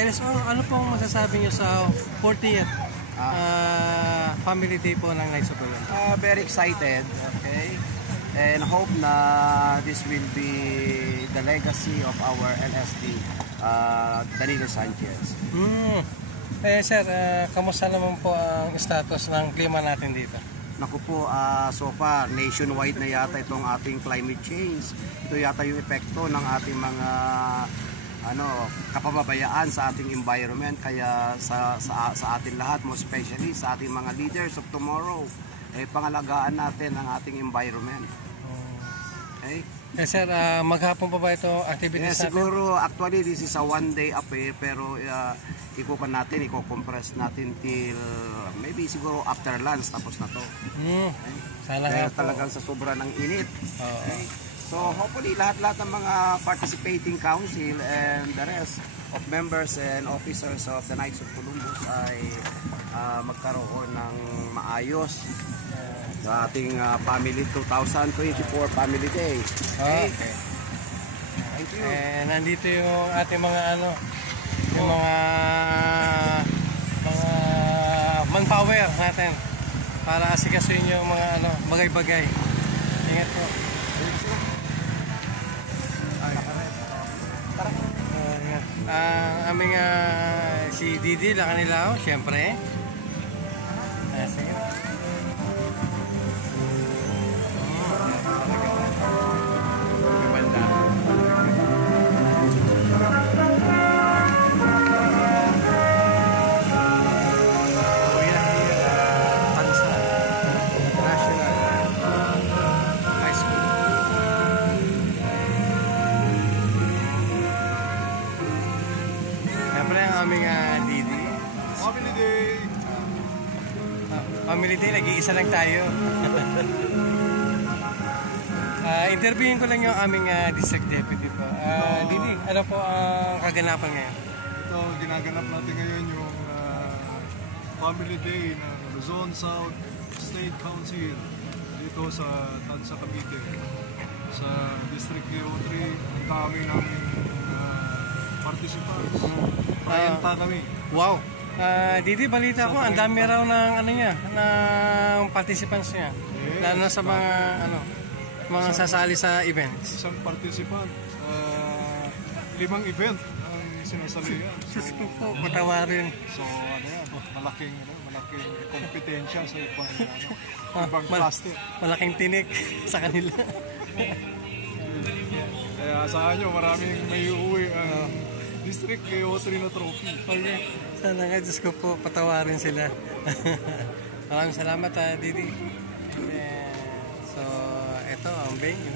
LSO, ano pong masasabi nyo sa 40th Family Day po ng Knights of Columbus? Very excited, okay? And hope na this will be the legacy of our LSD, Danilo Sanchez. Sir, kamusta naman po ang status ng klima natin dito? Naku po, so far, nationwide na yata itong ating climate change. Ito yata yung epekto ng ating mga kapababayaan sa ating environment. Kaya sa atin lahat, most especially sa ating mga leaders of tomorrow, pangalagaan natin ang ating environment. Okay? Sir, maghapon pa ba ito activities natin? Siguro, actually, this is a one-day affair, pero i-compress natin till maybe siguro after lunch, tapos na to. Sana dahil talagang sa sobra ng init. Okay? So, hopefully, lahat-lahat ng mga participating council and the rest of members and officers of the Knights of Columbus ay magkaroon ng maayos sa ating Family 2024 Family Day. Okay? Thank you. Nandito yung ating mga yung mga manpower natin para asikasuhin yung mga bagay-bagay. Ingat po. Aming si Didi Lacanilao, syempre. Sige. Aming Didi. Family Day! Family Day, nag-iisa lang tayo. Interviewin ko lang yung aming district deputy po. Didi, ano po ang kaganapan ngayon? Ito, ginaganap natin ngayon yung Family Day ng Luzon South State Council dito sa Tansa, Cavite. Sa District 03, ang dami namin participants. 30 kami. Wow! Didi, balita ko, ang dami raw ng ng participants niya. Yes, lalo na sa mga sasali sa events. Isang participant, 5 event ang sinasalihan. So, patawarin. So, malaking kompetensya sa ibang cluster. Malaking tinik sa kanila. Kaya saan nyo, maraming may uuwi District 03 na trophy. Okay. Sana nga, Diyos ko po, patawarin sila. Maraming salamat, Didi. So, ito ang venue.